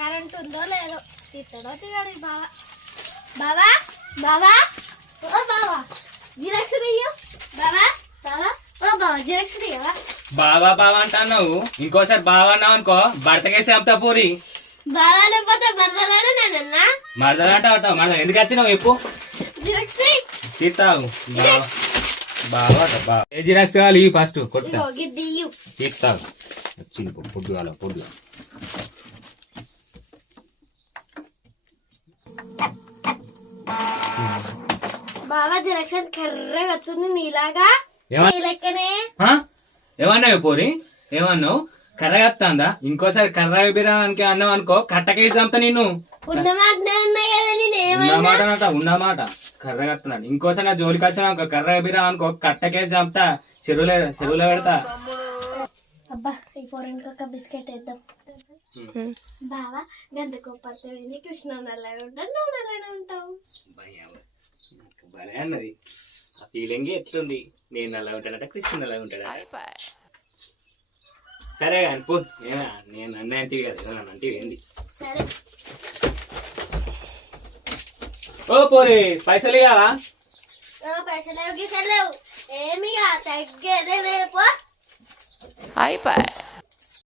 Current ఉందో లేదో తీస్తాడో తీయడు బావా. బావా బావా ఓ బావా జిరాక్స్ తీయు. బావా బావా ఓ బావా జిరాక్స్ తీయవా. బావా బావా అంటున్నావు, ఇంకోసారి బావా అన్నావు అనుకో భర్తకేసి అమ్ముతా పూరి. బావా లేకపోతే బరదలాడు నేనన్నా. మరదలంటావు మరద ఎందుకు వచ్చినావు చెప్పు. జిరాక్స్ తీస్తావు బావా బావా. ఏ జిరాక్స్ కావాలి ఫస్ట్ కొడతా తీయు. తీస్తావు వచ్చింది పొద్దుగాల పొద్దుగా. బావా జిరాక్స్ కర్రగా వస్తుంది నీలాగా లెక్కనే. ఏమన్నావు పోరి ఏమన్నావు? కర్ర కత్తాందా? ఇంకోసారి కర్ర బిరానికి అన్నావు అనుకో కట్టకేసి చంపుతా నిన్ను. ఉన్నమాట కర్ర కత్తున్నాను. ఇంకోసారి నా జోలికి వచ్చినా అనుకో కర్ర బిరా అనుకో కట్టకేసి చంపుతా. చెరువులో పెడతా. అబ్బా ఈ ఫోర్ ఇంకొక బిస్కెట్ వేద్దాం. బావా గంత కోపడుతుంది. కృష్ణ నల్లగా ఉంటాడు, నువ్వు నల్లగా ఉంటావు. భలే అన్నది. ఆ ఫీలింగ్ ఎట్లుంది? నేను నల్లగా ఉంటాడట, కృష్ణ నల్లగా ఉంటాడా? సరే కానీ పో. నేను అన్న అంటివి కదా, నన్ను అంటివి ఏంది? సరే ఓ పోరి పైసలు ఇవ్వవా? పైసలు లేవు గీసలు లేవు ఏమిగా తగ్గేదే రేపు. అయిపోయి